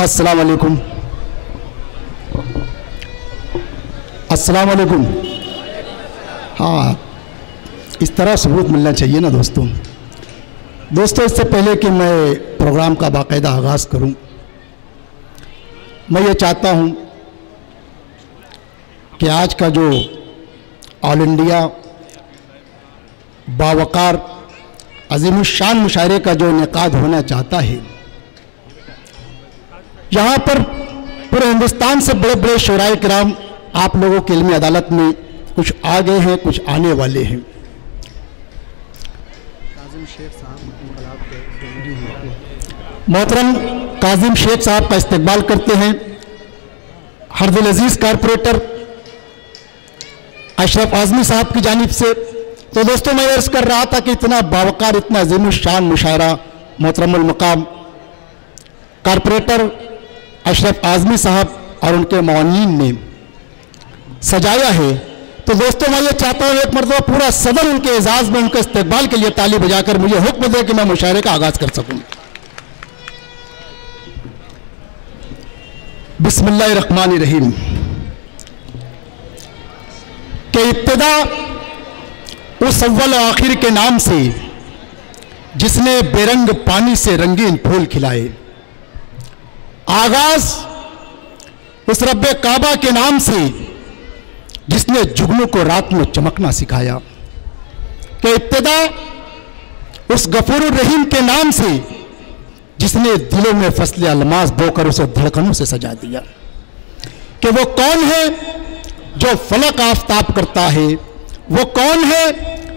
अस्सलाम वालेकुम। अस्सलाम वालेकुम। हाँ, इस तरह सबूत मिलना चाहिए ना दोस्तों। इससे पहले कि मैं प्रोग्राम का बाकायदा आगाज़ करूं, मैं ये चाहता हूं कि आज का जो ऑल इंडिया बावकार अज़ीमुश्शान मुशायरे का जो इनेकाद होना चाहता है, यहाँ पर पूरे हिंदुस्तान से बड़े बड़े शुराए किराम आप लोगों की इल्मी अदालत में कुछ आ गए हैं, कुछ आने वाले हैं। मोहतरम काजिम शेख साहब का इस्तकबाल करते हैं हरदुल अजीज़ कारपोरेटर अशरफ आज़मी साहब की जानिब से। तो दोस्तों, मैं अर्ज़ कर रहा था कि इतना बावकार, इतना अज़ीमुश्शान मुशायरा मोहतरमुल मकाम कारपोरेटर अशरफ आज़मी साहब और उनके मौनीन ने सजाया है। तो दोस्तों, मैं ये चाहता हूँ एक मरतबा पूरा सदर उनके एजाज़ में उनके इस्तकबाल के लिए ताली बजाकर मुझे हुक्म दे कि मैं मुशायरे का आगाज़ कर सकूँ। बिस्मिल्लाहिर्रहमानिर्रहीम। के इब्तिदा उस अव्वल आखिर के नाम से जिसने बेरंग पानी से रंगीन फूल खिलाए। आगाज उस रब्बे काबा के नाम से जिसने जुगनू को रात में चमकना सिखाया। कि इब्तिदा उस गफूरुर रहीम के नाम से जिसने दिलों में फसले अलमास बोकर उसे धड़कनों से सजा दिया। कि वो कौन है जो फलक आफताब करता है, वो कौन है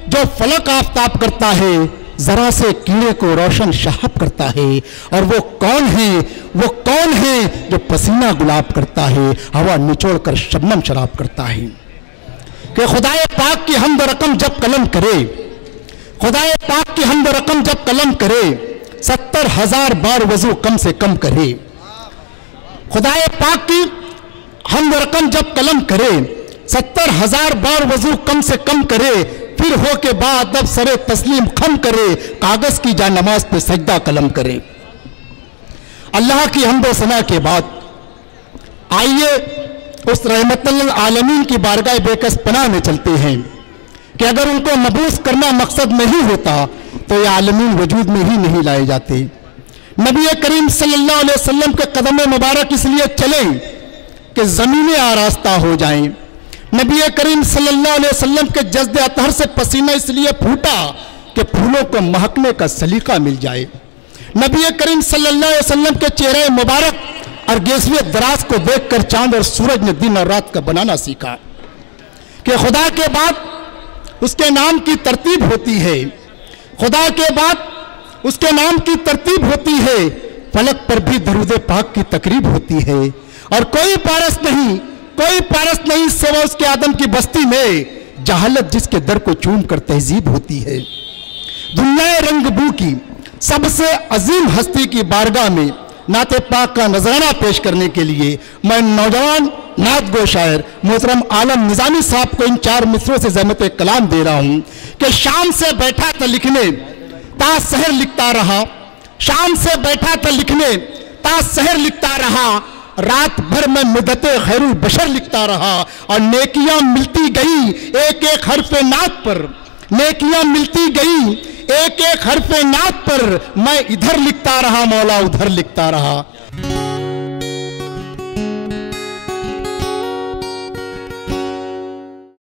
जो फलक आफताब करता है, जरा से कीड़े को रोशन शहाब करता है। और वो कौन है जो पसीना गुलाब करता है, हवा निचोड़ कर शबनम शराब करता है। कि खुदाए पाक की हमद रकम जब कलम करे, खुदाए पाक की हमद रकम जब कलम करे, 70,000 बार वजू कम से कम करे। खुदाए पाक की हमद रकम जब कलम करे, 70,000 बार वजू कम से कम करे, फिर हो के बाद अब सरे तस्लीम खम करे, कागज की जा नमाज पे सजदा कलम करे। अल्लाह की हम्द सना के बाद आइए उस रहमतुल आलमीन की बारगाह बेकस पनाह में चलते हैं कि अगर उनको मबूस करना मकसद नहीं होता तो ये आलमीन वजूद में ही नहीं लाए जाते। नबी करीम सल्लल्लाहु अलैहि वसल्लम के कदम मुबारक इसलिए चलें कि ज़मीनें आरास्ता हो जाएं। नबी करीम सल्लल्लाहु अलैहि वसल्लम के जज्द अतहर से पसीना इसलिए फूटा कि फूलों को महकने का सलीका मिल जाए। नबी करीम सल्लल्लाहु अलैहि वसल्लम के चेहरे मुबारक और गेसवे दराज को देखकर चांद और सूरज ने दिन और रात का बनाना सीखा। कि खुदा के बाद उसके नाम की तरतीब होती है, खुदा के बाद उसके नाम की तरतीब होती है, फलक पर भी दरूद पाक की तकरीब होती है। और कोई पारस नहीं सिवा उसके आदम की बस्ती में, जहालत जिसके दर को चूम कर तहजीब होती है। दुनिया रंगबू की सबसे अजीम हस्ती की बारगाह में नाते पाक का नजराना पेश करने के लिए मैं नौजवान नात गो शायर मोहतरम आलम निजामी साहब को इन 4 मिसरों से ज़हमत कलाम दे रहा हूं कि शाम से बैठा था लिखने ता सहर लिखता रहा, शाम से बैठा था लिखने ता सहर लिखता रहा, रात भर में मुद्दते खैरुल बशर लिखता रहा। और नेकियां मिलती गई एक एक हरफ नात पर, नेकियां मिलती गई एक एक हरफ नात पर, मैं इधर लिखता रहा मौला उधर लिखता रहा।